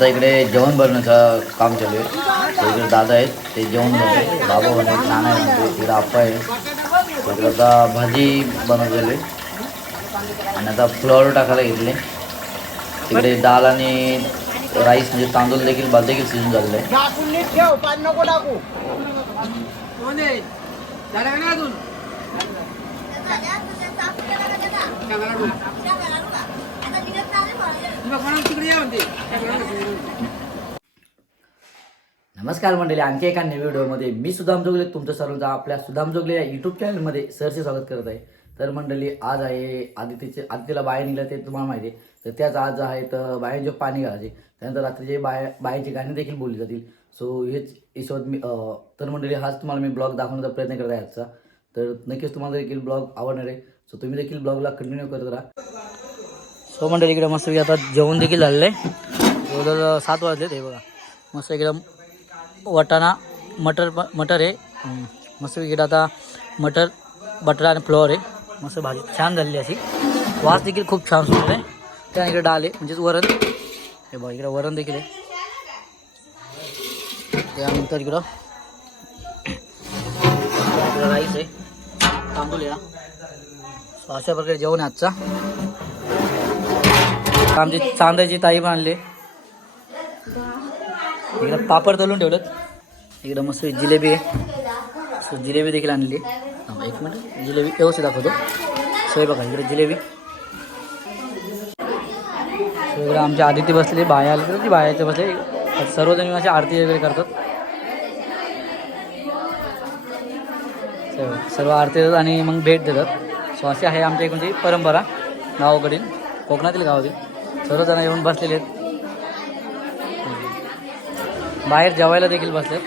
आता इकडे जेवण बनवण्याचं काम चालू आहे. तर इकडे दादा आहेत ते जेवण बनवते बाबा बनवते नाना आहे इकडे तिकडे आप्पा आहे तर आता भाजी बनवलेली आहे. आणि आता फ्लॉवर टाकायला घेतले तिकडे डाळ आणि राईस म्हणजे तांदूळ देखील भात देखील शिजून झालेलं आहे. नमस्कार मंडळी आणखी एका नवीन व्हिडिओमध्ये मी सुदाम जोगले तुमचं सर्वांचं आपल्या सुदाम जोगले या युट्यूब चॅनलमध्ये सरचे स्वागत करत आहे. तर मंडळी आज आहे आदित्यचे आदित्यला बाहेर निघलं ते तुम्हाला माहिती आहे. तर त्याच आज आहे तर बाहेर पाणी घालायचे त्यानंतर रात्रीचे बाहेर बाहेरची गाणी देखील बोलली जातील. सो हेच हिशोबत मी तर मंडळी हाच तुम्हाला मी ब्लॉग दाखवण्याचा प्रयत्न करत आहे आजचा. तर नक्कीच तुम्हाला देखील ब्लॉग आवडणार आहे. सो तुम्ही देखील ब्लॉगला कंटिन्यू करत राहा. सो मंडळी इकडे मस्त आता जेवण देखील झालेलं आहे. जवळजवळ सात वाजले ते बघा. मस्त इकडं वाटाणा मटर मटर आहे. मस्त इकडे आता मटर बटर आणि फ्लोअर आहे. मस्त भाजी. छान झालेली अशी. वास देखील खूप छान सुटला आहे. त्या इकडे डाळ आहे म्हणजेच वरण. हे बघा इकडे वरण देखील आहे. त्यानंतर इकडं राईस आहे. तांदूळ या. अशा प्रकारे जेवण आहे आजचा. आमची चांदाची ताई पण आणली. इकडं पापड तळून ठेवलेत. इकडं मस्त जिलेबी आहे. सो जिलेबी देखील आणली. एक मिनिट. जिलेबी व्यवस्थित दाखवतो. सोय बघा इकडे जिलेबी. इकडं आमच्या आदिती बसले बाया आली. तर ती बायाचे बसले? सर्वजण अशी आरती वगैरे करतात. सर्व- आरती देतात आणि मग भेट देतात. सो अशी आहे आमच्या इकडची परंपरा गावाकडील कोकणातील गावातील सर्वजण येऊन बसलेले आहेत. बाहेर जेवायला देखील बसलेत.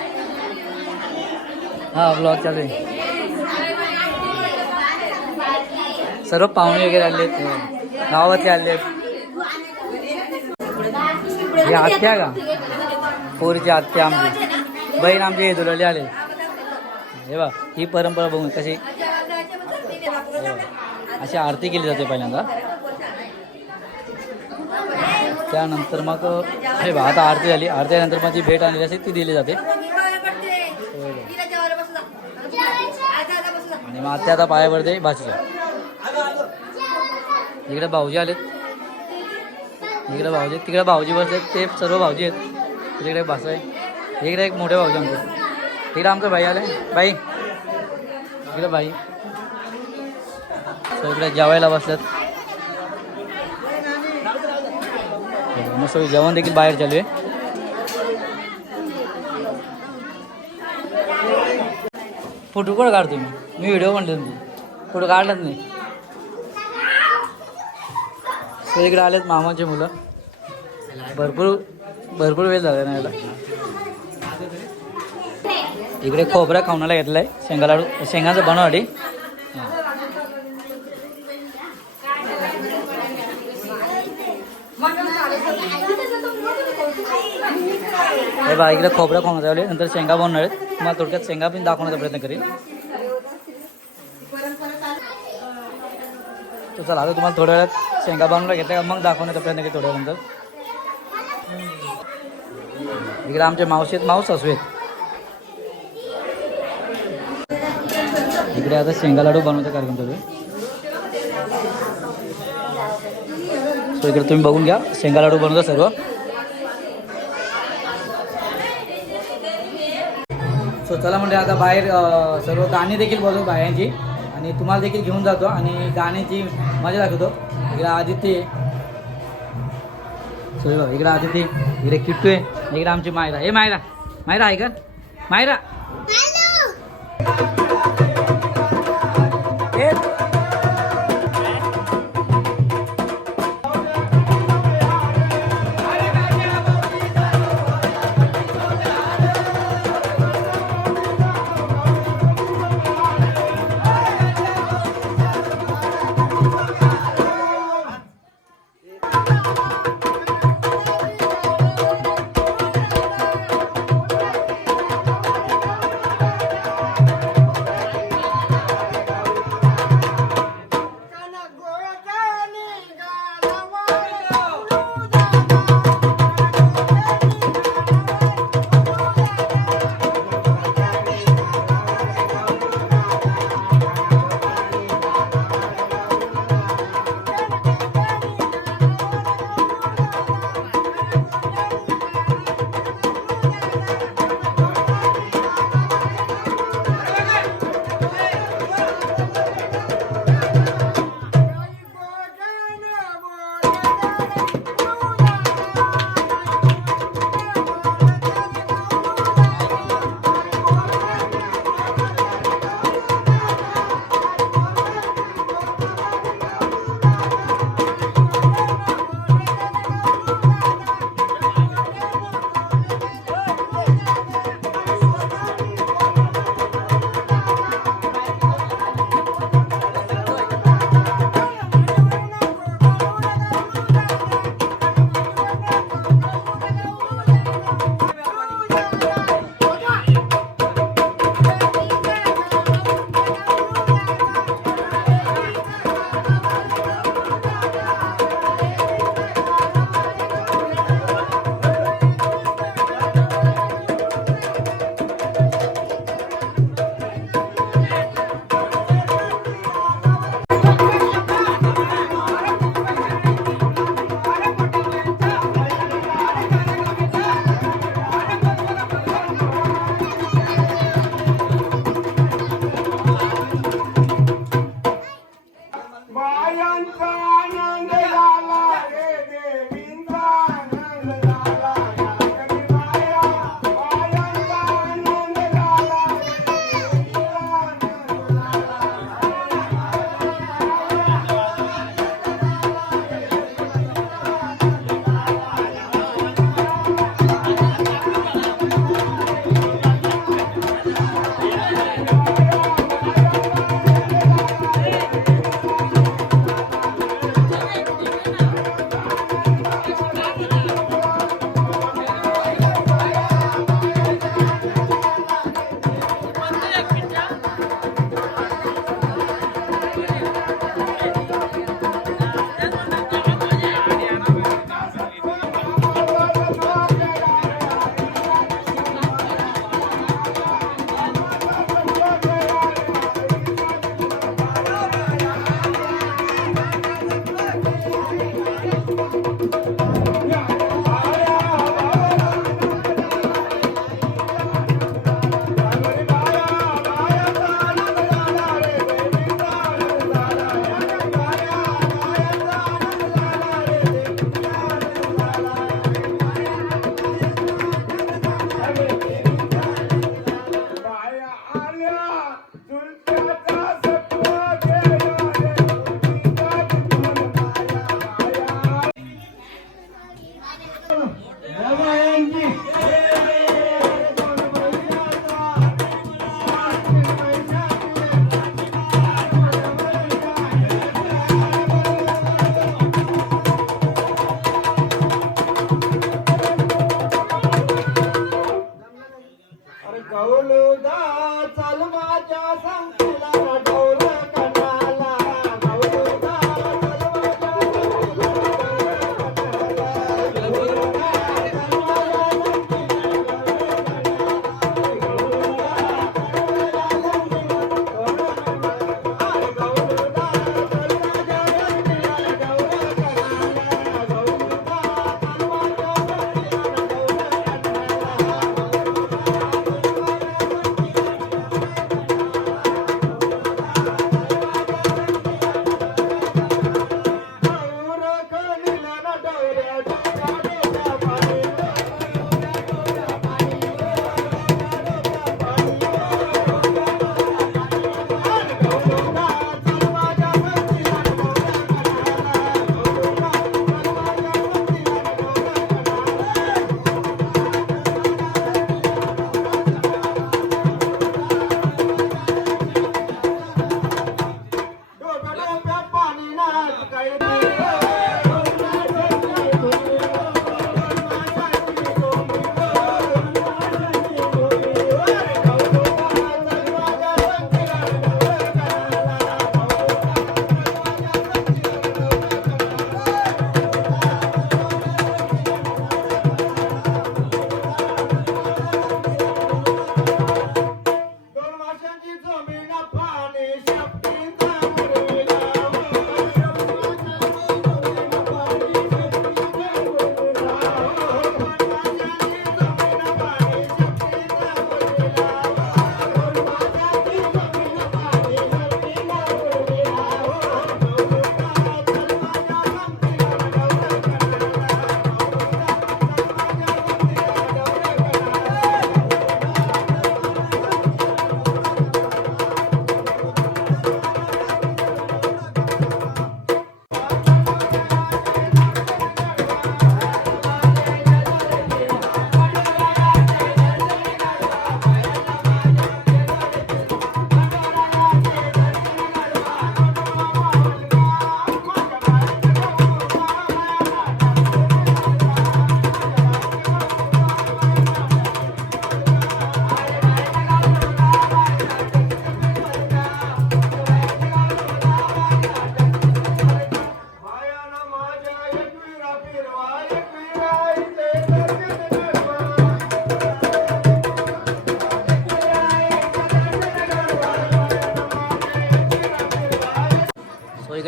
हा ब्लॉग चालू आहे. सर्व पाहुणे वगैरे आले आहेत हो. गावातले आले आहेत ही आत्या का? पोरीची आत्या आमची. बहीण आमची हेदुलाली आले हे बा ही परंपरा बघून कशी अशी आरती केली जाते पहिल्यांदा. त्यानंतर मग हे बा आता आरती झाली. आरतीनंतर मग जी भेट आणली असते ती दिली जाते. आणि मग आत्या आता पाया पडते भाषेच्या इकडे भाऊजी आलेत. इकडे भाऊजी तिकडे भाऊजी बसलेत. ते सर्व भाऊजी आहेत. तिकडे भास आहे. इकडे एक मोठे भाऊजी आमचे. इकडे आमचं भाई आले? बाई इकडे बाई So इकडे जेवायला बसल्यात मस्त जेवण देखील बाहेर चालू आहे. फोटो कुठं काढतो मी? मी व्हिडिओ म्हणतो तुम्ही फोटो काढलाच नाही. सगळीकडे आलेत मामाचे मुलं. भरपूर भरपूर वेळ झाला नाही याला. इकडे खोबरा खावणाला आहे शेंगा लाडू शेंगाचं बनवाडी. हे. बा इकडे खोबरं खावण्यात आले नंतर शेंगा बनवणार आहेत तुम्हाला थोडक्यात शेंगा पण दाखवण्याचा प्रयत्न करेल तर चला आता तुम्हाला थोड्या वेळात शेंगा बनवला घेतल्या का मग दाखवण्याचा प्रयत्न करेल थोड्या वेळानंतर. इकडे आमचे मावशी आहेत मावस असू आहेत. इकडे आता शेंगा लाडू बनवण्याचा कार्यक्रम चालू आहे. इकडे तुम्ही बघून घ्या. शेंगा लाडू बनवता सर्व. सो चला म्हणजे आता बाहेर सर्व गाणी देखील बोलतो बायांची. आणि तुम्हाला देखील घेऊन जातो. आणि गाण्याची मजा दाखवतो. इकडे आदित्य आहे. सो इकडे आदित्य इकडे किट्टू आहे. इकडे आमची मायरा. हे मायरा. मायरा आहे का? Myra. Come on, come on.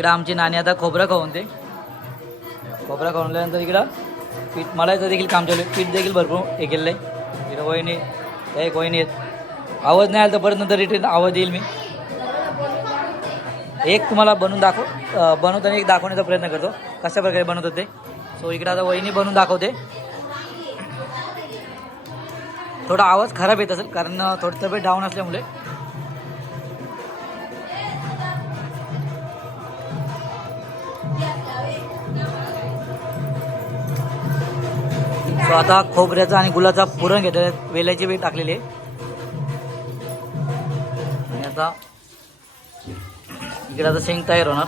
इकडं आमची नाणी आता खोबरं खाऊन ते खोबरं खाऊनल्यानंतर इकडं पीठ मलायचं देखील काम चालू पीठ देखील भरपूर हे केलेलं आहे इकडं वहिनी एक वहिनी आहेत. आवाज नाही आला तर परत नंतर रिटर्न आवाज येईल मी. एक तुम्हाला बनवून दाखव बनवताना एक दाखवण्याचा प्रयत्न करतो. कशा प्रकारे बनवतो ते. सो इकडं आता वहिनी बनवून दाखवते. थोडा आवाज खराब येत असेल कारण थोडी तब्येत डाऊन असल्यामुळे. सो आता खोबऱ्याचा आणि गुलाचा पुरण घेतलेला आहे. वेल्याची वेळ टाकलेली आहे. आणि आता इकडे आता शेंग तयार होणार.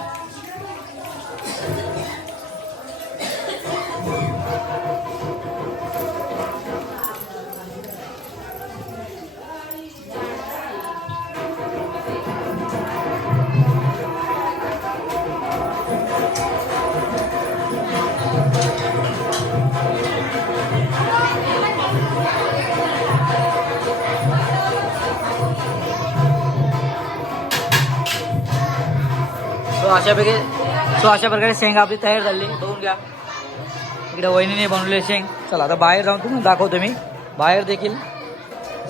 सो अशा प्रकारे सो अशा प्रकारे शेंग आपली तयार झाली. बघून घ्या. इकडे वहिनीने बनवले शेंग. चला आता बाहेर जाऊन तुम्हाला दाखवतो मी. बाहेर देखील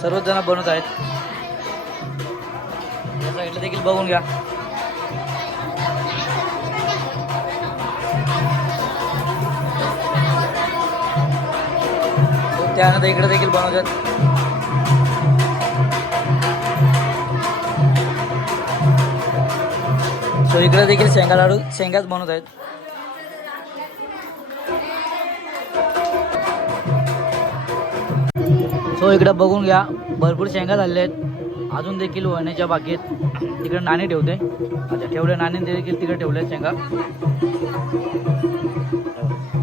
सर्वच जण बनवत आहेत. या साईडला देखील बघून घ्या. त्यानंतर इकडे देखील बनवतात. सो इकडे देखील शेंगा लाडू शेंगाच बनवत आहेत. सो इकडे बघून घ्या भरपूर शेंगा झालेल्या आहेत. अजून देखील वण्याच्या बागेत तिकडे नाणे ठेवते. अच्छा ठेवले नाणे देखील तिकडे ठेवले शेंगा.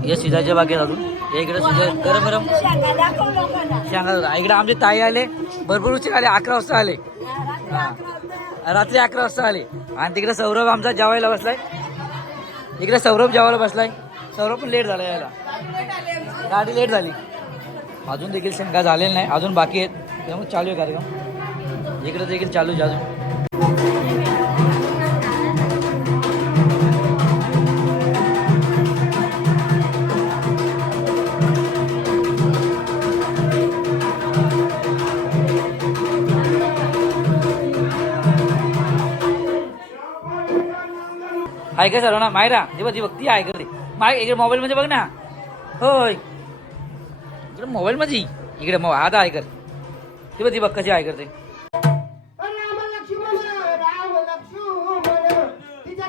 हे शिजायच्या आहेत अजून. हे इकडे शिजाय गरम गरम. शेंगा. इकडे आमचे ताई आले. भरपूर उशीर आले. अकरा वाजता आले. रात्री अकरा वाजता आले. आणि तिकडे सौरभ आमचा जेवायला बसलाय. इकडे सौरभ जेवायला बसलाय. सौरभ पण लेट झाला यायला. गाडी लेट झाली. अजून देखील शंका झालेली नाही. अजून बाकी आहेत. त्यामुळे चालू आहे कार्यक्रम. इकडे देखील चालू आहे अजून. आहे का सर्व ना? मायरा हे बघ बघ ती आहे का माय इकडे मोबाईल मध्ये बघ ना. होय. इकडे मोबाईल मध्ये. इकडे मग आता ऐकल कर बघ ती बघ कशी आहे करते राम लक्ष्मण राम लक्ष्मण. तिच्या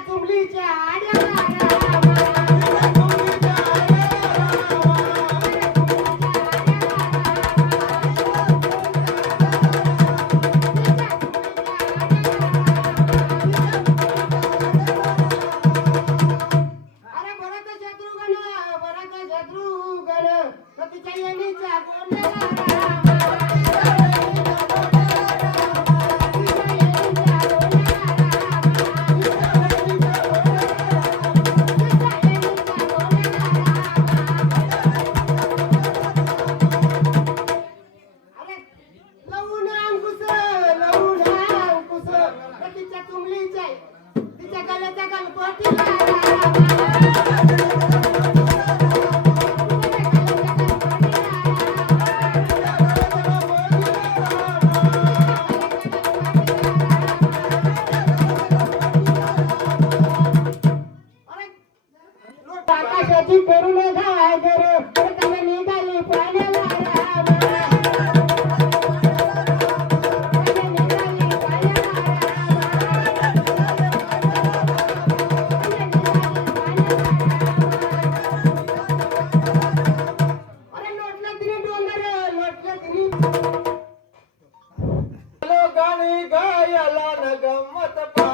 हॅलो गाणी गायला न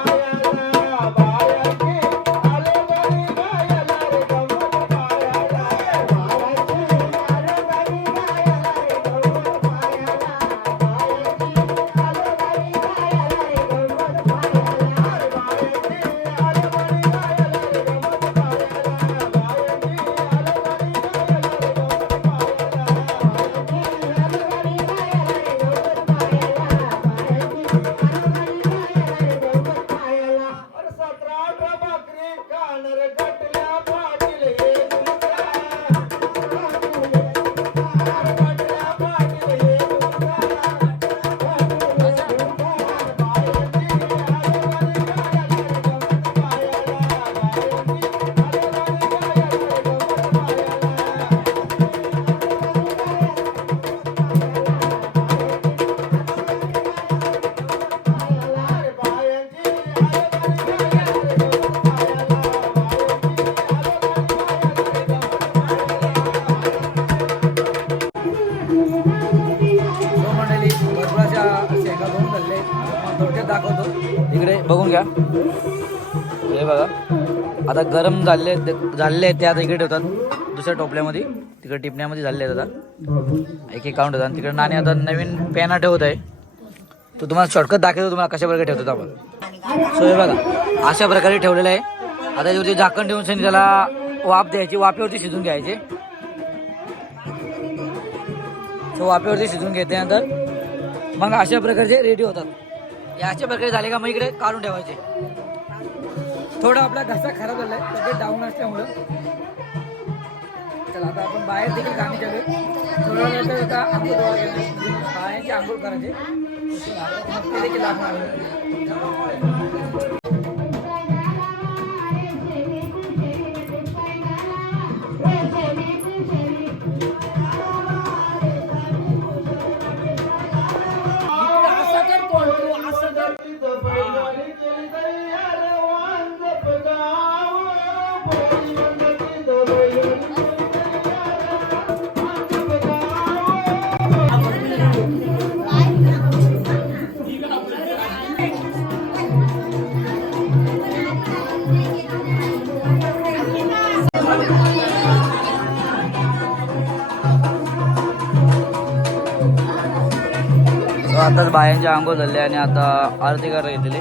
थोडक्यात दाखवतो. इकडे बघून घ्या. हे बघा. आता गरम झाले झालेले आहेत ते आता इकडे ठेवतात. दुसऱ्या टोपल्यामध्ये. तिकडे टिपण्यामध्ये झाले आहेत आता. एक एक काउंट होतात. तिकडे नाणे आता नवीन पॅना ठेवत आहे. तो तुम्हाला शॉर्टकट दाखवतो तुम्हाला कशा प्रकारे ठेवतो आपण. सो हे बघा. अशा प्रकारे ठेवलेलं आहे. आता त्याच्यावरती झाकण ठेवून सनी त्याला वाफ द्यायची वाफेवरती शिजून घ्यायचे. सो वाफेवरती शिजून घेतल्यानंतर मग अशा प्रकारचे रेडी होतात. याचे अशा प्रकारे झाले का मग इकडे काढून ठेवायचे. थोडा आपला घसा खराब झालाय तब्येत डाऊन असल्यामुळं. चला आता आपण बाहेर देखील कामी केलोय थोडा वेळ तर आता आंघोळ धुवा गेलोय. आंघोळ करायचे. मग ते देखील लागणार आताच बायांचे आंघोळ झाले आणि आता आरती करायला घेतलेली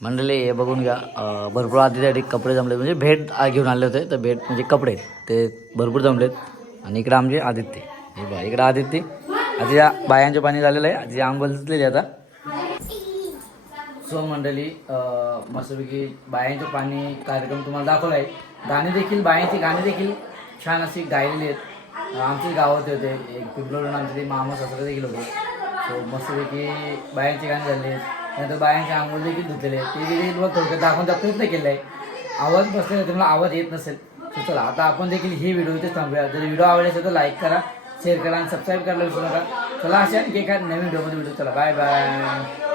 मंडळी हे बघून घ्या भरपूर आधीसाठी कपडे जमले म्हणजे भेट घेऊन आले होते तर भेट म्हणजे कपडे ते भरपूर जमलेत. आणि इकडं आमचे आदित्य. हे बा इकडं आदित्य. आधी बायांचे पाणी झालेलं आहे आधी आंघोळ झालेली आता. सो मंडळी मस्तपैकी बायांचे पाणी कार्यक्रम तुम्हाला दाखवला आहे. गाणी देखील बायांची गाणी देखील छान अशी गायलेली आहेत. आमचे गावात होते एक पिंपळवरून आमचे ते मामा सासरे देखील होते. सो मस्तपैकी बायांची गाणी झाली आहेत. नंतर बायांचे आंघोळ देखील धुतलेले आहेत. ते देखील तुम्हाला थोडक्यात दाखवण्याचा प्रयत्न केला आहे. आवाज बसलेला तुम्हाला आवाज येत नसेल. तर चला आता आपण देखील ही व्हिडिओ इथे थांबूया. जर व्हिडिओ आवडला असेल तर लाईक करा शेअर करा आणि सबस्क्राईब करायला विसरू नका. चला अशा आणखी एका नवीन व्हिडिओमध्ये भेटू. चला बाय बाय